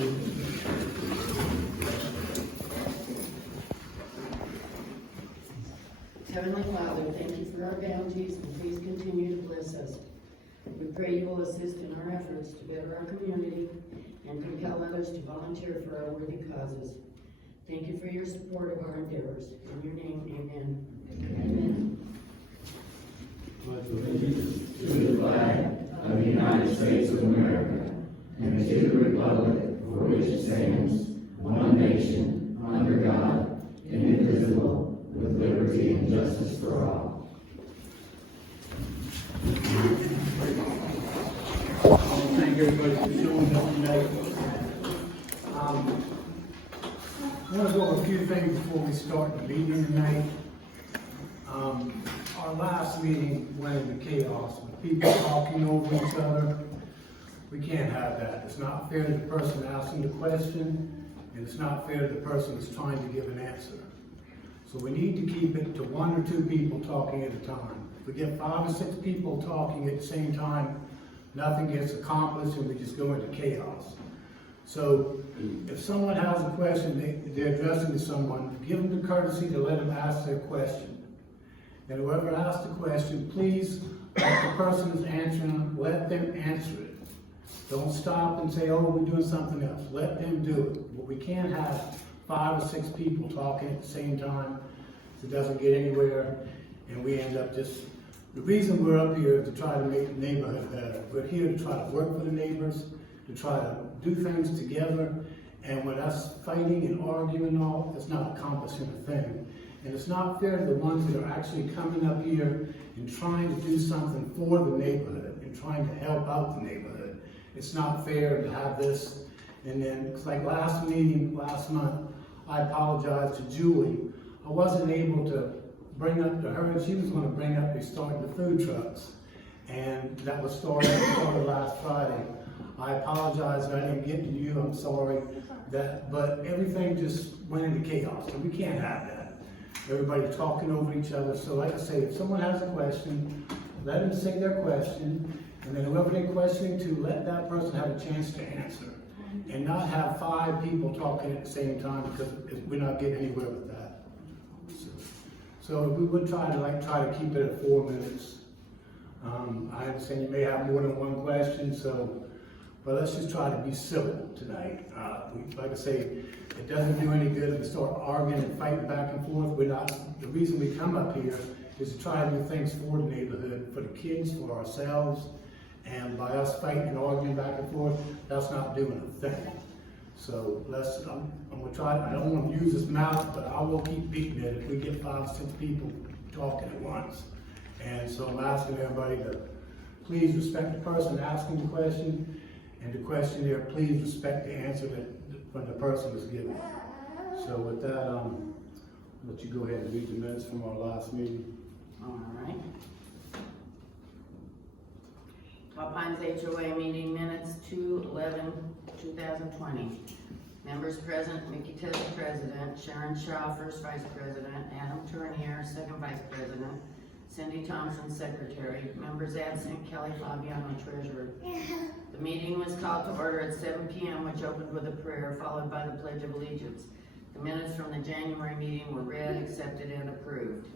Heavenly Father, thank you for our bounties, and please continue to bless us. We pray you will assist in our efforts to better our community and compel others to volunteer for our worthy causes. Thank you for your support of our endeavors. In your name, amen. Amen. Pledge allegiance to the flag of the United States of America and to the republic for which it stands, one nation, under God, indivisible, with liberty and justice for all. Thank everybody for showing up tonight. I want to go over a few things before we start the meeting tonight. Our last meeting went into chaos with people talking over each other. We can't have that. It's not fair to the person asking the question, and it's not fair to the person that's trying to give an answer. So we need to keep it to 1 or 2 people talking at a time. If we get 5 or 6 people talking at the same time, nothing gets accomplished and we just go into chaos. So if someone has a question they're addressing to someone, give them the courtesy to let them ask their question. And whoever asks the question, please let the person who's answering, let them answer it. Don't stop and say, oh, we're doing something else. Let them do it. But we can't have 5 or 6 people talking at the same time. It doesn't get anywhere, and we end up just, the reason we're up here is to try to make the neighborhood better. We're here to try to work for the neighbors, to try to do things together, and with us fighting and arguing and all, it's not accomplishing a thing. And it's not fair to the ones that are actually coming up here and trying to do something for the neighborhood and trying to help out the neighborhood. It's not fair to have this, and then, it's like last meeting, last month, I apologized to Julie. I wasn't able to bring up to her, she was going to bring up restarting the food trucks. And that was started last Friday. I apologize that I didn't get to you, I'm sorry. But everything just went into chaos, and we can't have that. Everybody talking over each other. So like I say, if someone has a question, let them say their question, and then whoever they're questioning to, let that person have a chance to answer. And not have 5 people talking at the same time, because we're not getting anywhere with that. So we would try to keep it at 4 minutes. I understand you may have more than one question, but let's just try to be civil tonight. Like I say, it doesn't do any good if we start arguing and fighting back and forth. The reason we come up here is to try to do things for the neighborhood, for the kids, for ourselves. And by us fighting and arguing back and forth, that's not doing a thing. So I'm gonna try, I don't want to use this mouth, but I will keep beating it if we get 5 or 6 people talking at once. And so I'm asking everybody to please respect the person asking the question, and the questioner, please respect the answer that the person is giving. So with that, I'll let you go ahead and read the minutes from our last meeting. All right. Top Pines HOA meeting minutes 2/11/2020. Members present: Mickey Tedder, President; Sharon Shaw, First Vice President; Adam Tournier, Second Vice President; Cindy Thompson, Secretary. Members absent: Kelly Fabiano, Treasurer. The meeting was called to order at 7 p.m., which opened with a prayer, followed by the Pledge of Allegiance. The minutes from the January meeting were read, accepted, and approved.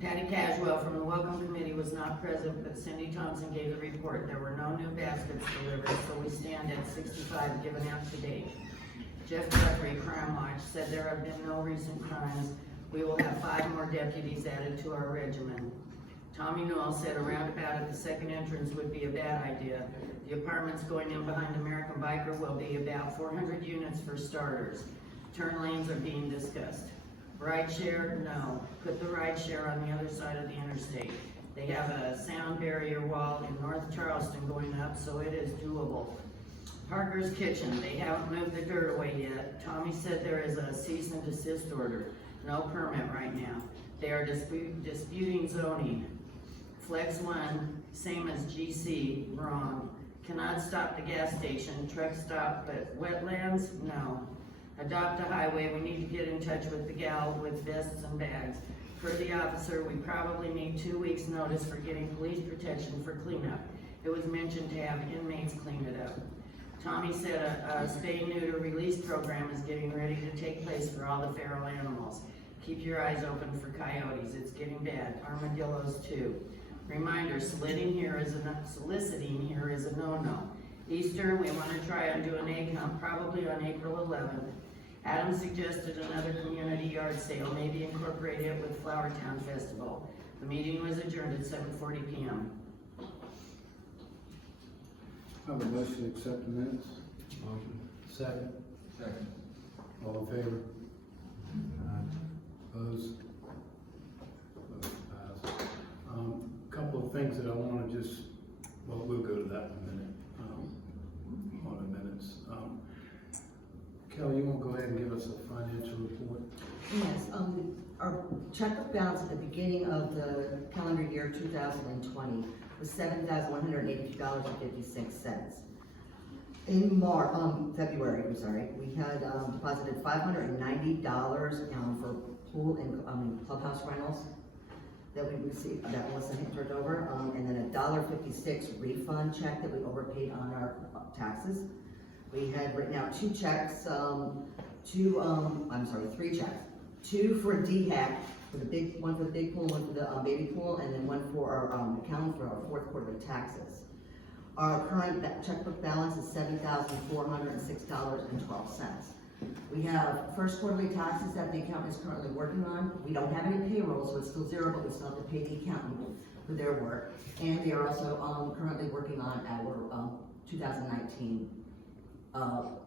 Patty Caswell from the Welcome Committee was not present, but Cindy Thompson gave the report. There were no new baskets delivered, so we stand at 65 given out to date. Jeff Guthrie, Crime Watch, said there have been no recent crimes. We will have 5 more deputies added to our regimen. Tommy Newell said a roundabout at the second entrance would be a bad idea. The apartments going in behind American Biker will be about 400 units for starters. Turn lanes are being discussed. Ride share, no. Put the ride share on the other side of the interstate. They have a sound barrier wall in North Charleston going up, so it is doable. Parker's Kitchen, they haven't moved the dirt away yet. Tommy said there is a cease and desist order. No permit right now. They are disputing zoning. Flex 1, same as GC, wrong. Cannot stop the gas station. Truck stop, but wetlands, no. Adopt a highway, we need to get in touch with the gal with vests and bags. Per the officer, we probably need 2 weeks notice for getting police protection for cleanup. It was mentioned to have inmates clean it up. Tommy said a spay-neuter release program is getting ready to take place for all the feral animals. Keep your eyes open for coyotes, it's getting bad, armadillos too. Reminder, soliciting here is a no-no. Easter, we want to try on doing egg hunt, probably on April 11th. Adam suggested another community yard sale, maybe incorporate it with Flower Town Festival. The meeting was adjourned at 7:40 p.m. I have a motion to accept the minutes. Motion. Second. Second. All in favor? Opposed? Motion passed. Couple of things that I want to just, well, we'll go to that in a minute, on the minutes. Kelly, you want to go ahead and give us a financial report? Yes, our checkbook balance at the beginning of the calendar year 2020 was $7,182.56. In February, we had deposited $590 for pool and clubhouse rentals that we received, that wasn't turned over, and then a $1.56 refund check that we overpaid on our taxes. We had written out three checks, two for DHAC, one for the big pool, one for the baby pool, and then one for our account for our fourth quarter taxes. Our current checkbook balance is $7,406.12. We have first quarterly taxes that the accountant is currently working on. We don't have any payroll, so it's still zero, but we still have to pay the accountant for their work. And they are also currently working on our 2019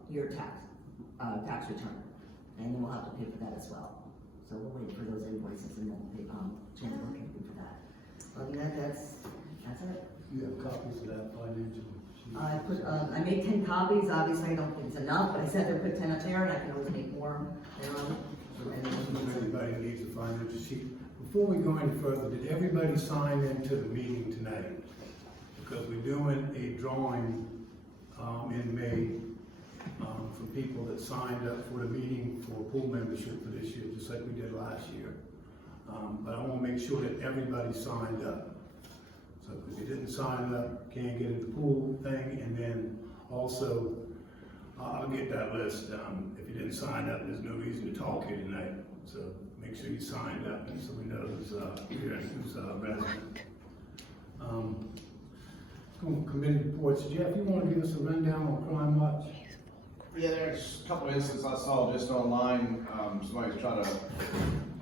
year tax return, and then we'll have to pay for that as well. So we'll wait for those invoices and then pay change working for that. Other than that, that's it. You have copies of that financial sheet? I made 10 copies. Obviously, I don't think it's enough, but I said to put 10 up there, and I can always make more. If anybody needs a financial sheet. Before we go any further, did everybody sign into the meeting tonight? Because we're doing a drawing in May for people that signed up for the meeting for pool membership for this year, just like we did last year. But I want to make sure that everybody signed up. So if you didn't sign up, can't get in the pool thing, and then also, I'll get that list. If you didn't sign up, there's no reason to talk here tonight. So make sure you signed up, and so we know who's here and who's resident. Committee reports. Jeff, you want to give us a rundown on Crime Watch? Yeah, there's a couple of instances I saw just online. Somebody was trying to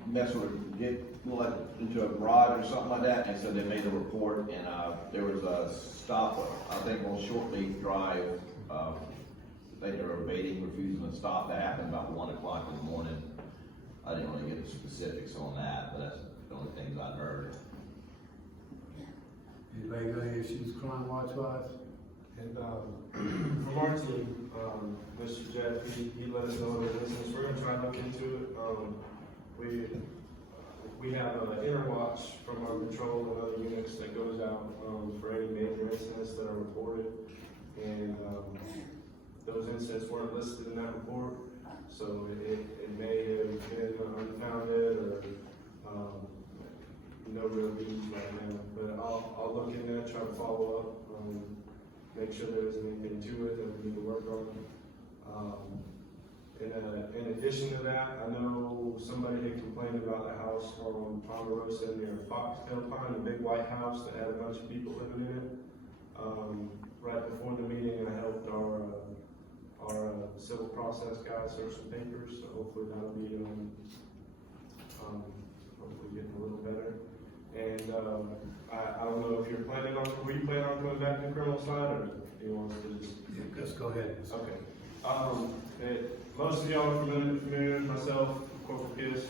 mess with, get let into a garage or something like that, and so they made a report, and there was a stop, I think on Shortleaf Drive. I think they were evading, refusing to stop. That happened about 1 o'clock in the morning. I didn't really get the specifics on that, but that's the only things I've heard. Anybody got any issues Crime Watch wise? And from our team, Mr. Jeff, he let us know that listeners, we're going to try to look into it. We have an interwatch from our patrol and other units that goes out for any major incidents that are reported. And those incidents weren't listed in that report, so it may have been unfounded or no real leads right now. But I'll look in there, try to follow up, make sure there isn't anything to it that we need to work on. In addition to that, I know somebody had complained about the house on Ponderosa near Foxtail Pond, the big white house that had a bunch of people living in it. Right before the meeting, I helped our civil process guy search some papers, so hopefully that'll be hopefully getting a little better. And I don't know if you're planning on, were you planning on coming back to the criminal side, or do you want us to just? Yeah, let's go ahead. Okay. Most of y'all are familiar with myself, Corporal Kiss.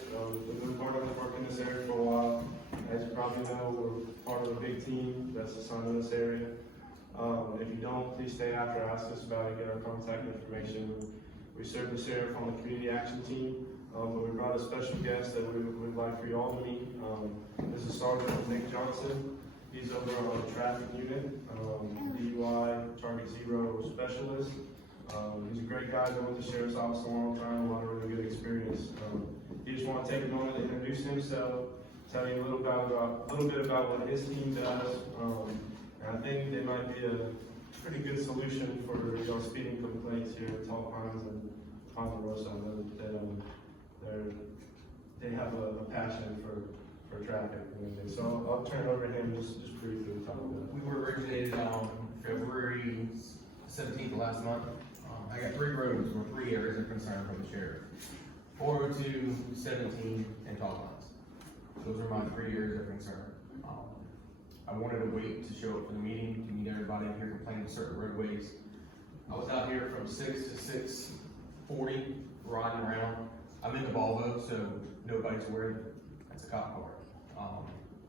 We've been part of working in this area for a while. As you probably know, we're part of a big team that's assigned in this area. If you don't, please stay after, ask us about it, get our contact information. We serve the sheriff on the community action team, but we brought a special guest that we would like for you all to meet. This is Sergeant Nick Johnson. He's over on the traffic unit, DUI, Target Zero specialist. He's a great guy, been with the sheriff's office a long time, a lot of really good experience. He just want to take a moment to introduce himself, tell you a little bit about what his team does. And I think they might be a pretty good solution for, you know, speeding complaints here at Tall Pines and Ponderosa. I know that, they have a passion for traffic. So I'll turn it over to him just briefly to talk about it. We were originated on February 17th last month. I got 3 roads or 3 areas of concern from the sheriff. 402, 17, and Tall Pines. Those are my 3 areas of concern. I wanted to wait to show up for the meeting, to meet everybody in here complaining to certain roadways. I was out here from 6 to 6:40, riding around. I'm in the Volvo, so nobody's worried. That's a cop car.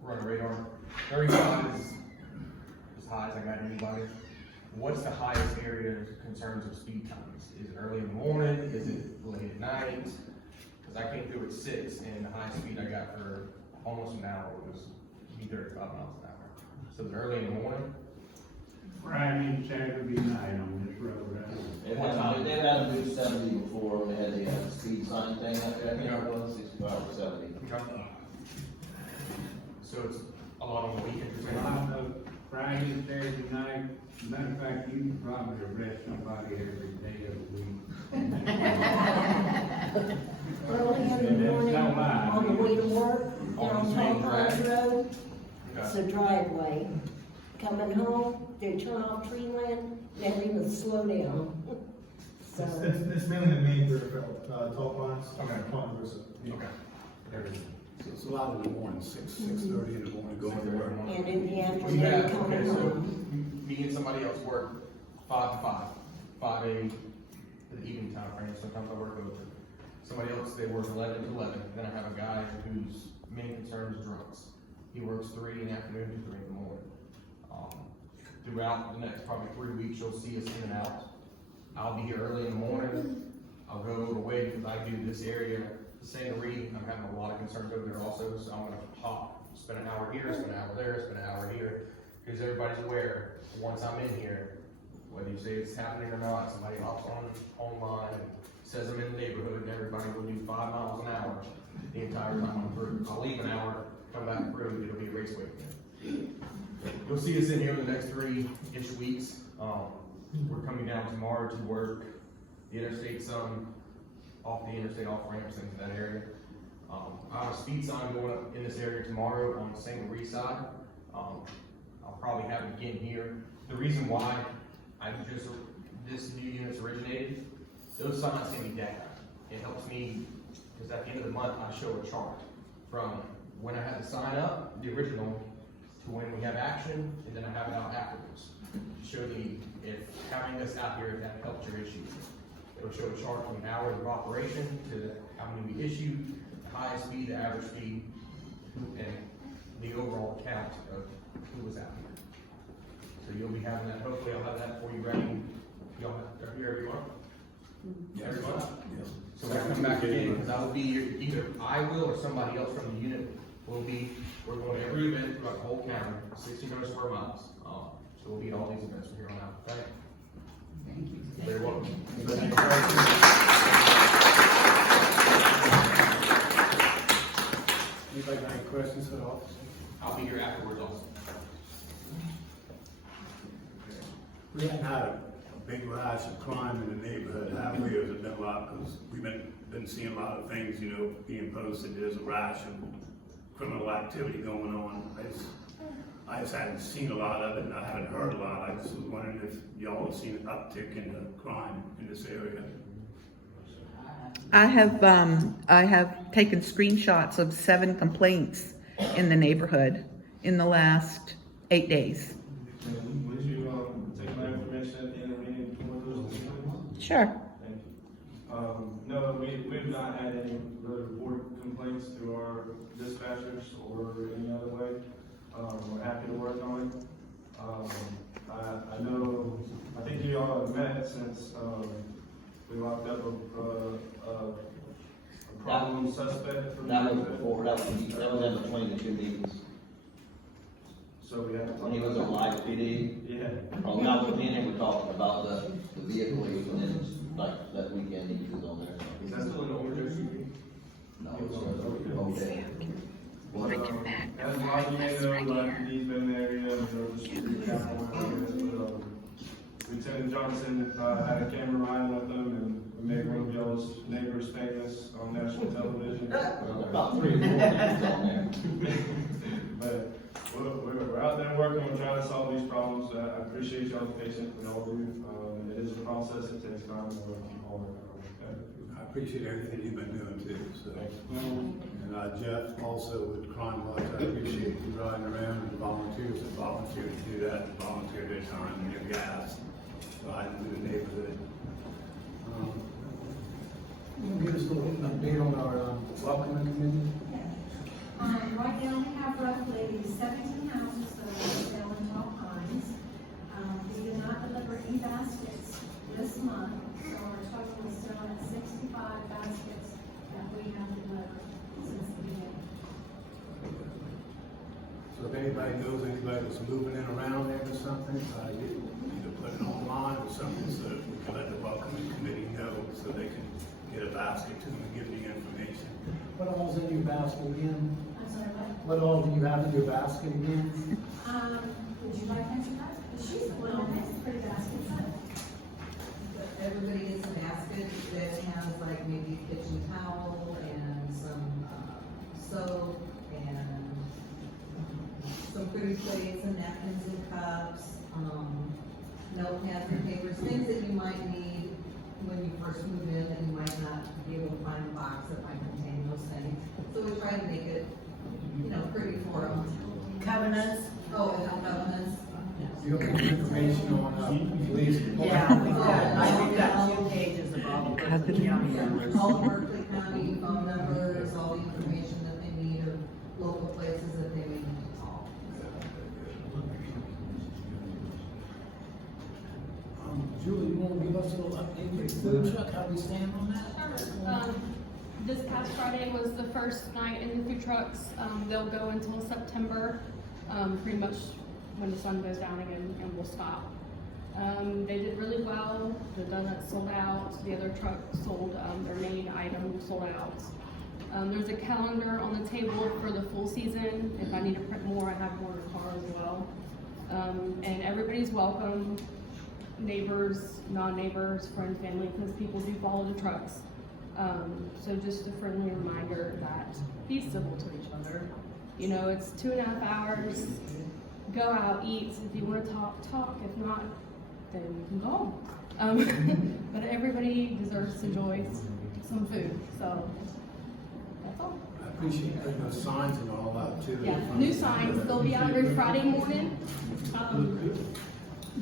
We're on a radar. 35 is as high as I got anybody. What's the highest area of concerns of speed times? Is it early in the morning? Is it late at night? Because I came through at 6 and the highest speed I got for almost an hour was 35 miles an hour. So it's early in the morning. Friday and Saturday night on this road, right? They've had to do 70 before, when they had the speed sign thing up there, I think it was 65 or 70. So it's a lot on the weekend. On the Friday and Saturday night, matter of fact, you can probably arrest somebody every day of the week. Early in the And that's morning, no lie. on the way to work, down Tall Pines Road, it's Okay. a driveway. Coming home, they turn off tree land, never even slow down. So, It's mainly the main thoroughfare, Tall Pines, Okay. Ponderosa. Okay. So it's a lot in the morning, 6:30 in the morning, going to work. and in the We afternoon, have, coming okay, so home. me and somebody else work 5 to 5, 5 a.m. to the evening time frame. Sometimes I work over. Somebody else, they work 11 to 11. Then I have a guy whose main concern is drunks. He works 3 in the afternoon to 3 in the morning. Throughout the next probably 3 weeks, you'll see us in and out. I'll be here early in the morning. I'll go over away because I do this area, St. Reed. I'm having a lot of concerns over there also, so I'm gonna spend an hour here, spend an hour there, spend an hour here. Because everybody's aware, once I'm in here, whether you say it's happening or not, somebody hops online and says I'm in the neighborhood and everybody will do 5 miles an hour the entire time I'm through. I'll leave an hour, come back through, it'll be a raceway again. You'll see us in here in the next 3-ish weeks. We're coming down tomorrow to work the interstate off the interstate off ramps into that area. I have a speed sign going up in this area tomorrow on the St. Marie side. I'll probably have it again here. The reason why this new unit's originated, those signs can be data. It helps me, because at the end of the month, I show a chart from when I had the sign up, the original, to when we have action, and then I have it out afterwards. To show if having this out here, if that helps your issues. It'll show a chart from hours of operation to how many we issued, the highest speed, the average speed, and the overall count of who was out here. So you'll be having that, hopefully I'll have that for you ready. Y'all are here every month? Every month? So when I come back again, because I will be here, either I will or somebody else from the unit will be, we're going to every event throughout the whole county, 1,600 square miles. So we'll be at all these events from here on out. Okay? Thank you. You're very welcome. Anybody got any questions for the officer? I'll be here afterwards also. We haven't had a big rise of crime in the neighborhood, have we, or has it been a lot? Because we've been seeing a lot of things, being posted, there's a rash of criminal activity going on. I just haven't seen a lot of it, and I haven't heard a lot. I just was wondering if y'all have seen an uptick in the crime in this area. I have taken screenshots of 7 complaints in the neighborhood in the last 8 days. Would you, take my information at the end of the meeting for those complaints? Sure. Thank you. No, we've not had any really reported complaints through our dispatchers or any other way. We're happy to work on it. I know, I think you all have met since, we locked up a problem suspect from. That was before, that was in between the 2 meetings. So we have to. When he was on live PD, Yeah. well, now with me and him, we're talking about the vehicle he was in, like, that weekend he was on there. Is that still in the overdose? No, it's okay. As long as you know, like, he's been there, you know, just recap on it, but, had a cameraman with them, and we made one of y'all's neighbors famous on national television. About 3 or 4 people on there. But we're out there working on trying to solve these problems. I appreciate y'all's patience, we all do. It is a process, it takes time, and we'll keep on working on it. I appreciate everything you've been doing too, so. And Jeff, also with Crime Watch, I appreciate you riding around and volunteers that volunteer to do that, and volunteer their time and their gas, riding through the neighborhood. You can give us a little update on our welcoming committee? Right now, we have roughly 17 houses that are for sale in Tall Pines. We did not deliver any baskets this month, so our total is still at 65 baskets that we have delivered since the beginning. So if anybody knows anybody that's moving in around there or something, either put it online or something so that we can let the welcoming committee know so they can get a basket to them and give the information. What all's in your basket again? I'm sorry, what? What all do you have in your basket again? Would you like to answer that? She's the one that makes the pretty baskets. Everybody gets a basket that has like maybe a kitchen towel and some soap and some pretty plates and napkins and cups, notepads and papers, things that you might need when you first move in and you might not be able to find a box that might contain those things. So we try to make it, pretty for them. Covenants? Oh, and covenants. You have more information on police? Yeah, we've got 2 pages of all the Berkeley County members. All the Berkeley County phone numbers, all the information that they need of local places that they may need to call. Julie, you want to give us a little update with the food truck, how we stand on that? This past Friday was the first night in the food trucks. They'll go until September, pretty much when the sun goes down again, and we'll stop. They did really well. The donuts sold out. The other truck sold their main item sold out. There's a calendar on the table for the full season. If I need to print more, I have more in the car as well. And everybody's welcome. Neighbors, non-neighbors, friends, family, because people do follow the trucks. So just a friendly reminder that be civil to each other. It's 2.5 hours. Go out, eat. If you want to talk. If not, then you can go home. But everybody deserves to enjoy some food. So that's all. I appreciate putting those signs and all that too. Yeah, new signs. They'll be out every Friday morning.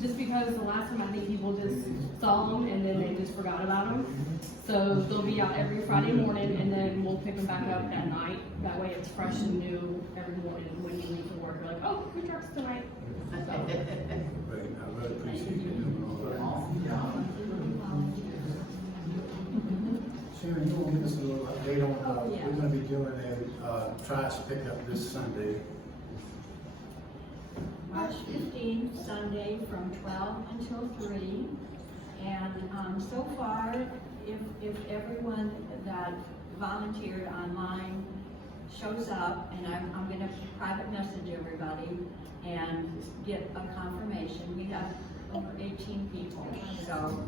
Just because the last time I think people just saw them and then they just forgot about them. So they'll be out every Friday morning and then we'll pick them back up at night. That way it's fresh and new every morning when you leave for work. You're like, oh, food trucks tonight. So. I really appreciate you doing all that. Sharon, you want to give us a little update on, we're going to be doing a trash pickup this Sunday. March 15th, Sunday, from 12 until 3. And so far, if everyone that volunteered online shows up, and I'm going to private message everybody and get a confirmation. We have over 18 people, so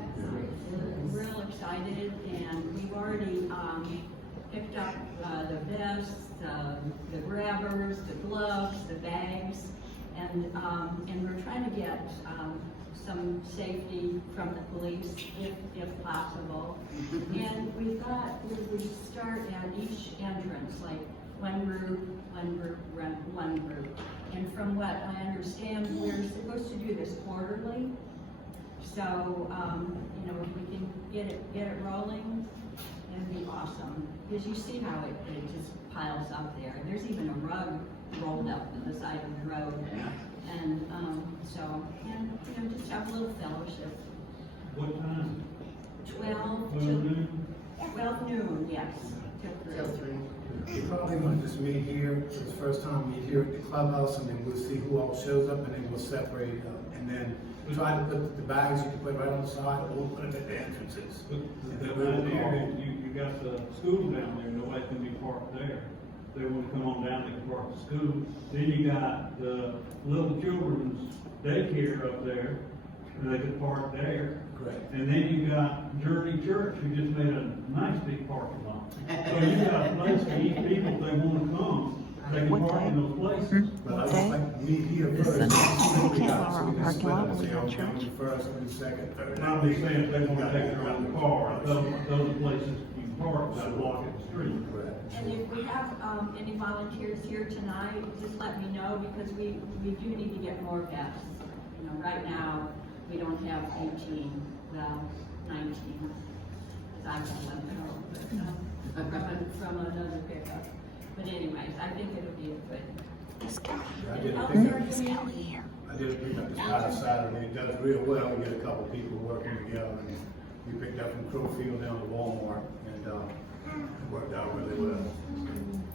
we're real excited, and we've already picked up the vests, the grabbers, the gloves, the bags. And we're trying to get some safety from the police if possible. And we start at each entrance, like one group. And from what I understand, we're supposed to do this quarterly. So, if we can get it rolling, it'd be awesome. Because you see how it just piles up there. And there's even a rug rolled up to the side of the road. And just have a little fellowship. What time? 12 noon, yes. Till 3. We're probably going to just meet here, for the first time meet here at the clubhouse, and then we'll see who all shows up, and then we'll separate it up. And then try to put the bags you can put right on the side, or we'll put them at the entrances. And then we'll call. You got the school down there, nobody can be parked there. They want to come on down, they can park the school. Then you got the little children's daycare up there, and they could park there. Correct. And then you got Journey Church, who just made a nice big parking lot. So you got a place for these people, if they wanna come, they can park in those places. But I just like to meet here first. Sunday. So we We got- can't so we can park split lot, it, we say, got okay, church. we first, we second, third. I'm just saying, if they wanna take their own car, those places you can park, without blocking the street. Correct. And if we have, any volunteers here tonight, just let me know, because we do need to get more guests. You know, right now, we don't have 18, well, 19, as I can let them know, but, from another pickup. But anyways, I think it'll be a good. I did a Out pickup. there, Jimmy? I did a pickup this past Saturday, it does real well, we get a couple people working together, and we picked up from Crowfield down to Walmart, and, it worked out really well.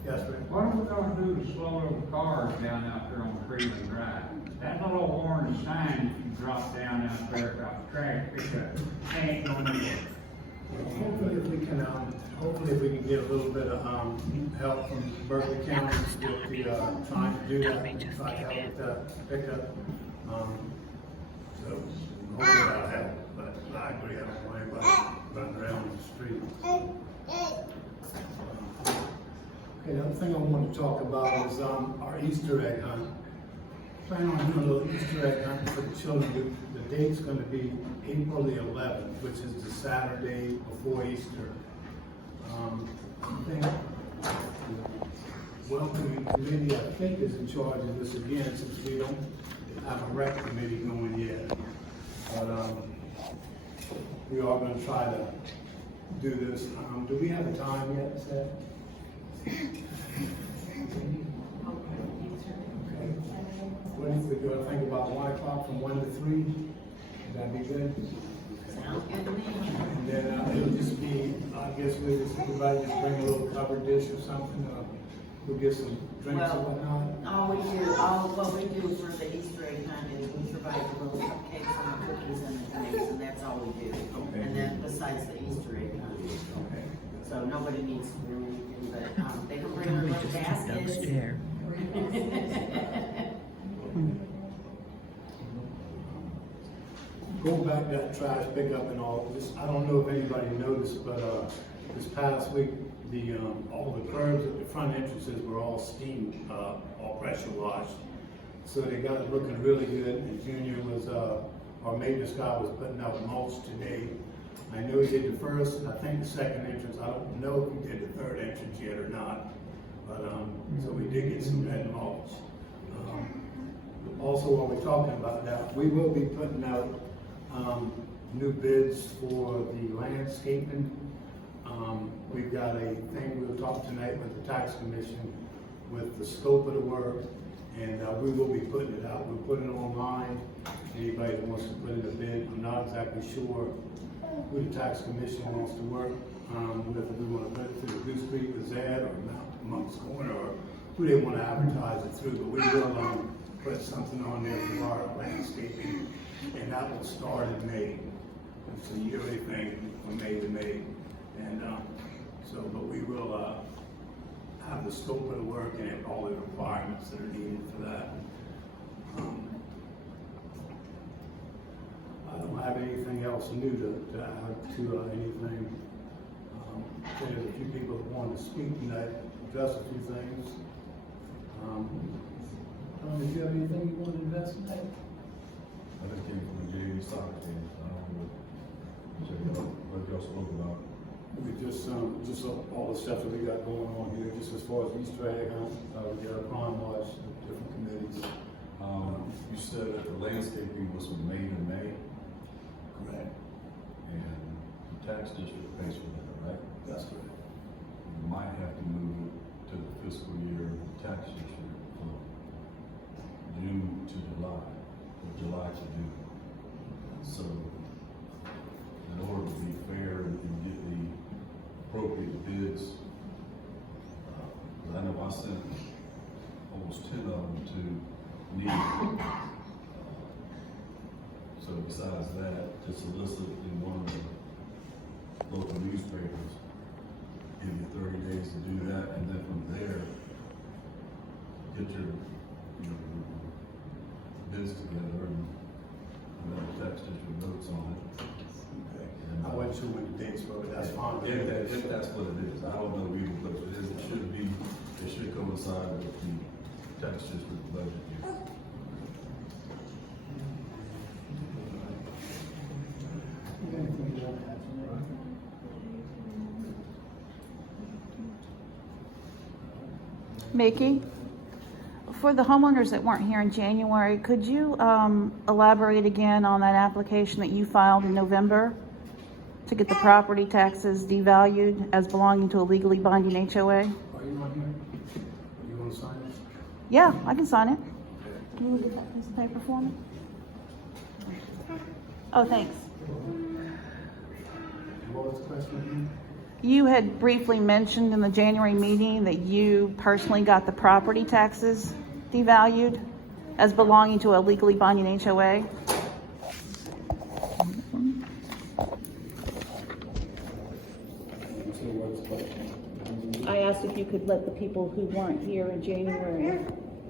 Yes, Rick? What are we gonna do to slow those cars down out there on Freeland Drive? That little orange sign that you drop down out there about trash pickup, ain't gonna work. Hopefully if we can, get a little bit of, help from Berkeley County with the, trying to do that, try to help with that pickup. So, hopefully that'll help, but I agree, I don't want anybody running around the street. Okay, the other thing I want to talk about is, our Easter egg hunt. Plan on doing a little Easter egg hunt for the children. The date's gonna be April the 11th, which is the Saturday before Easter. I think the welcoming committee, I think, is in charge of this again, since we don't have a rec committee going yet. But, we are gonna try to do this. Do we have a time yet, Seth? Okay. What if we go, think about 1 o'clock from 1 to 3? Would that be good? Sounds good to me. And then, it'll just be, I guess everybody just bring a little covered dish or something, we'll get some drinks or whatnot. What we do for the Easter egg hunt is we provide the little cupcakes and the cookies and the drinks, and that's all we do. Okay. And then besides the Easter egg hunt. Okay. So nobody needs to do anything, but, they can bring their little baskets. Going back to that trash pickup and all, just, I don't know if anybody noticed, but, this past week, all the curbs at the front entrances were all steam, all pressure washed. So they got it looking really good, and Junior was, our maintenance guy was putting out mulch today. I know he did the first, and I think the second entrance, I don't know if he did the third entrance yet or not, but, so we did get some red mulch. Also, while we're talking about that, we will be putting out, new bids for the landscaping. We've got a thing, we'll talk tonight with the tax commission with the scope of the work, and we will be putting it out. We'll put it online. Anybody that wants to put in a bid, I'm not exactly sure who the tax commission wants to work, whether we want to put it through the Goose Creek Gazette or Monk's Corner, or who they want to advertise it through, but we will put something on there for our landscaping, and that will start in May. It's a yearly thing from May to May, and but we will have the scope of the work and all the requirements that are needed for that. I don't have anything else new to add to anything. There's a few people that wanted to speak tonight, address a few things. Did you have anything you wanted to address tonight? I just came from the JV soccer team, so I don't know what y'all spoke about. We just all the stuff that we got going on here, just as far as Easter egg hunt, we got a crime watch, different committees. You said that the landscaping was from May to May, Correct. and the tax district pays for that, right? That's correct. You might have to move to the fiscal year of the tax district from June to July, or July to June. So, in order to be fair and get the appropriate bids, I know I sent almost 10 of them to Neil. So besides that, to solicit in one of the local newspapers, give you 30 days to do that, and then from there, get your, bids together, and then the tax district votes on it. wasn't sure when the dates were, but that's fine. If that's what it is, I don't know either, but it should coincide with the tax district budget year. Mickey, for the homeowners that weren't here in January, could you elaborate again on that application that you filed in November to get the property taxes devalued as belonging to a legally binding HOA? Are you not here? You want to sign it? Yeah, I can sign it. Can you get that piece of paper for me? Oh, thanks. What was the question again? You had briefly mentioned in the January meeting that you personally got the property taxes devalued as belonging to a legally binding HOA. I asked if you could let the people who weren't here in January,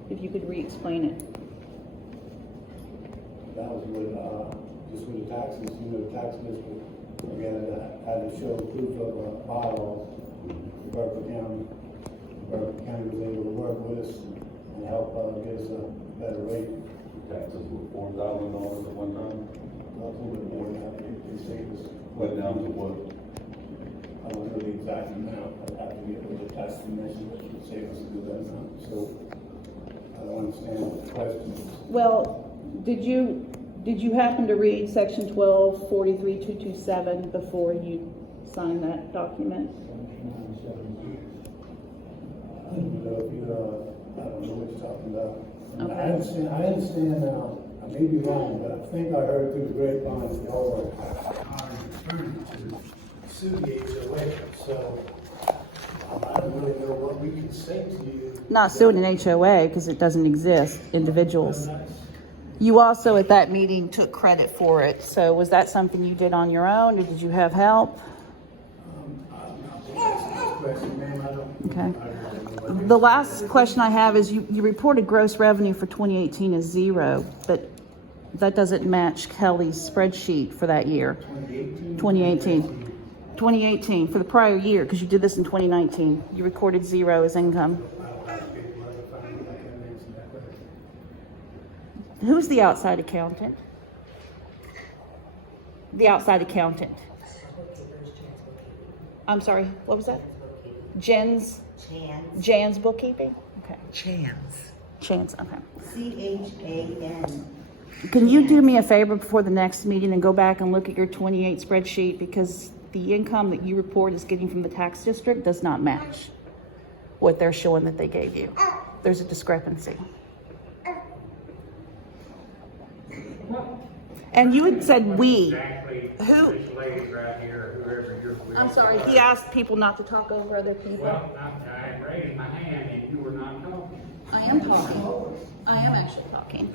if you could re-explain it. That was with, just with the taxes, the tax district, again, had to show proof of bylaws. Berkeley County was able to work with us and help get us a better rate. Taxes were $4,000 at one time, A little bit more than that, they saved us. went down to what? I don't know the exact amount, I'd have to get with the tax commission, which would save us a good amount, so I don't understand the question. Well, did you happen to read section 1243.227 before you signed that document? I don't know if you, I don't know what you're talking about. Okay. I understand, I may be wrong, but I think I heard through the grapevine that y'all were hiring to sue the HOA, so I don't really know what we can say to you. Not suing an HOA because it doesn't exist, individuals. You also at that meeting took credit for it, so was that something you did on your own or did you have help? Okay. The last question I have is you reported gross revenue for 2018 as 0, but that doesn't match Kelly's spreadsheet for that year. 2018 for the prior year, because you did this in 2019. You recorded 0 as income. Who's the outside accountant? The outside accountant. I'm sorry, what was that? Jan's bookkeeping? Okay. Chance, okay. CHAN. Can you do me a favor before the next meeting and go back and look at your 28 spreadsheet, because the income that you report is getting from the tax district does not match what they're showing that they gave you. There's a discrepancy. And you had said we. Exactly. Who? This lady right here, whoever you're with. I'm sorry, he asked people not to talk over other people. Well, I raised my hand and you were not talking. I am talking. I am actually talking.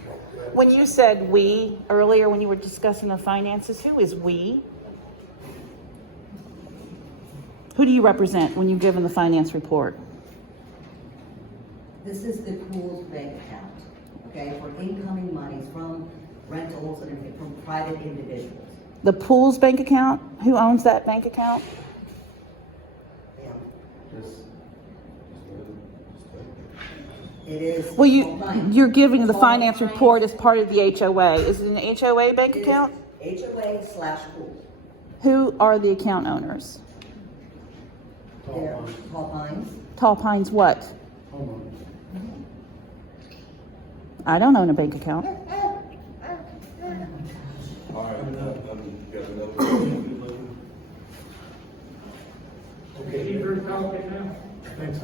When you said we earlier, when you were discussing the finances, who is we? Who do you represent when you give them the finance report? This is the pool's bank account, okay, for incoming monies from rentals and from private individuals. The pool's bank account? Who owns that bank account? It is. Well, you're giving the finance report as part of the HOA. Is it an HOA bank account? HOA/pool. Who are the account owners? They're Tall Pines. Tall Pines what? I don't own a bank account. All right, you got another question? Okay, you're talking now? Thanks.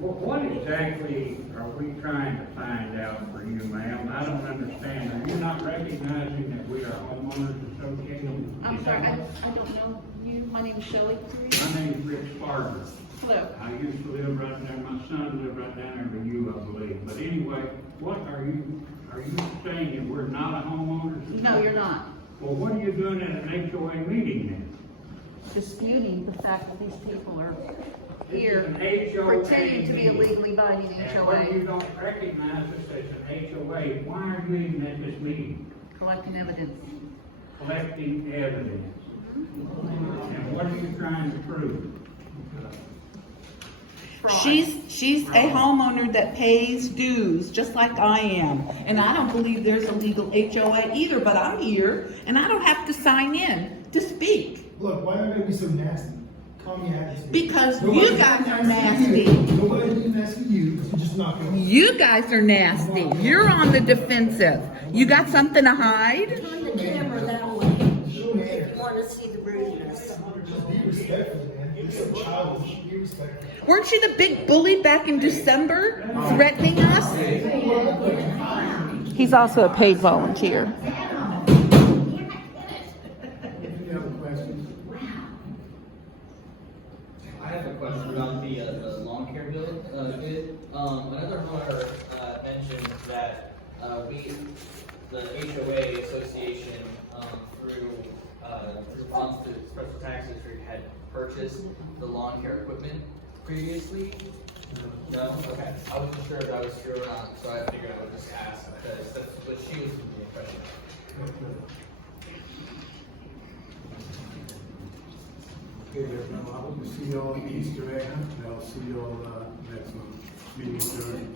What exactly are we trying to find out for you, ma'am? I don't understand. Are you not recognizing that we are homeowners association? I'm sorry, I don't know you. My name is Shelley. My name's Rick Sparger. Hello. I used to live right there, my son lived right down there with you, I believe. But anyway, what are you saying that we're not a homeowners association? No, you're not. Well, what are you doing at an HOA meeting then? Disputing the fact that these people are This here is an HOA pretending to be a meeting. legally binding And when you HOA. don't recognize us as an HOA, why are you even at this meeting? Collecting evidence. Collecting evidence. And what are you trying to prove? She's a homeowner that pays dues, just like I am. And I don't believe there's a legal HOA either, but I'm here, and I don't have to sign in to speak. Look, why are you be so nasty? Calm your attitude. Because Nobody you guys are nasty. Nobody being nasty to you, you're just not going to. You guys are nasty. You're on the defensive. You got something to hide? Turn the camera that way, if you wanna see the rudeness. Just be respectful, man. You're so childish. Be respectful. Weren't you the big bully back in December, threatening us? He's also a paid volunteer. Any other questions? I have a question about the lawn care bid. Another homeowner mentioned that the HOA association, through funds to the special tax district, had purchased the lawn care equipment previously. No? Okay. I wasn't sure if that was true or not, so I figured I would just ask, because that's what she was under the impression. Okay, there's no, I hope to see you all on Easter egg hunt, and I'll see you all, next month. Meeting adjourned.